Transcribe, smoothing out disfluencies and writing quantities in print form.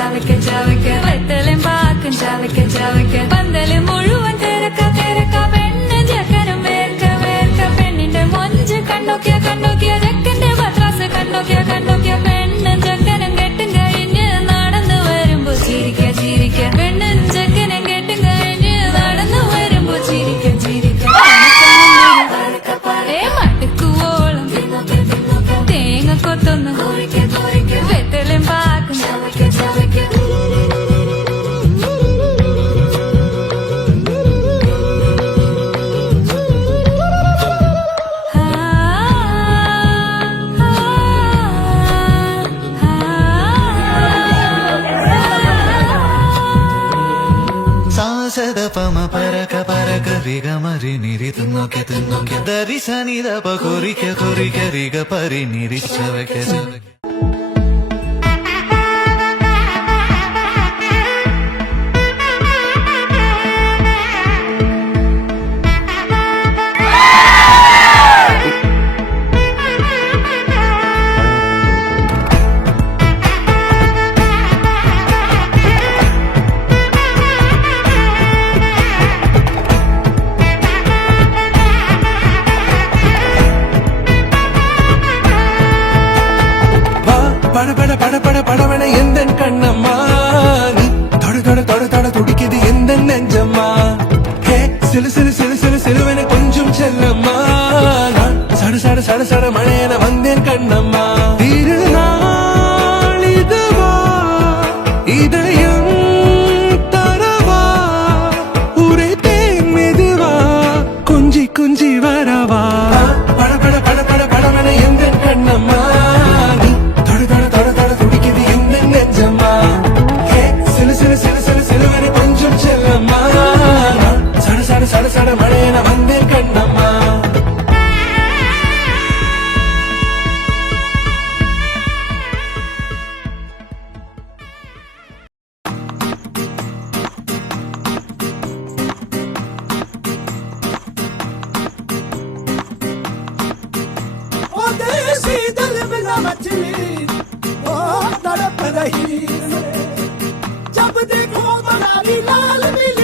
ചവയ്ക്ക ചവയ്ക്ക വെത്തലും പാക്കും ചവയ്ക്ക ചവയ്ക്ക പന്തല് മുഴുവൻ തിരക്ക തിരക്ക പെണ്ണ് ചെക്കനും വേർക്ക വേർക്ക പെണ്ണിന്റെ മൊഞ്ച് കണ്ണോക്കിയ കണ്ണോക്കിയ ചെക്കന്റെ പത്രാസ് കണ്ണോക്കിയ കണ്ണോക്കിയ പെണ്ണും ചെക്കനും കെട്ടും കഴിഞ്ഞ് നടന്നു വരുമ്പോ ചിരിക്ക ചിരിക്ക പെണ്ണും ചെക്കനും കെട്ടും കഴിഞ്ഞ് നടന്നു വരുമ്പോ ചിരിക്ക ചിരിക്ക മടുക്കുവോളം തേങ്ങ കൊത്തൊന്ന് വെത്തലും പാക്കും ചവയ്ക്ക ചവയ്ക്ക സാസദപമ പരക പരക രിഗമരി നിരി തുന്നോക്കെ തുന്നോക്കെ ദരിസനിദപ കുറിക്ക കുറിക്ക രിഗ പരി നിരി ചവയ്ക്ക ചവയ്ക്ക பட பட பட பட படவன எந்த கண்ணம்மா நீ தொட தொட தொட தொட துடிக்குது எந்த நெஞ்சம்மா ஹே சிலு சிலு சிலு சிலு சிலுவன கொஞ்சம் செல்லம்மா நான் சட சட சட சட மழையன வந்தேன் கண்ணம்மா திருநாள் இதுவா இதயம் தரவா ஊரே தேன் மெதுவா குஞ்சி குஞ்சி வரவா பட பட பட பட படவன எந்த கண்ணம்மா சட சட மழையன வந்தேன் கண்ணம்மா ओ देसी दिल बिना मछली ओ तड़प रही जब देखो बनाली लाल मिली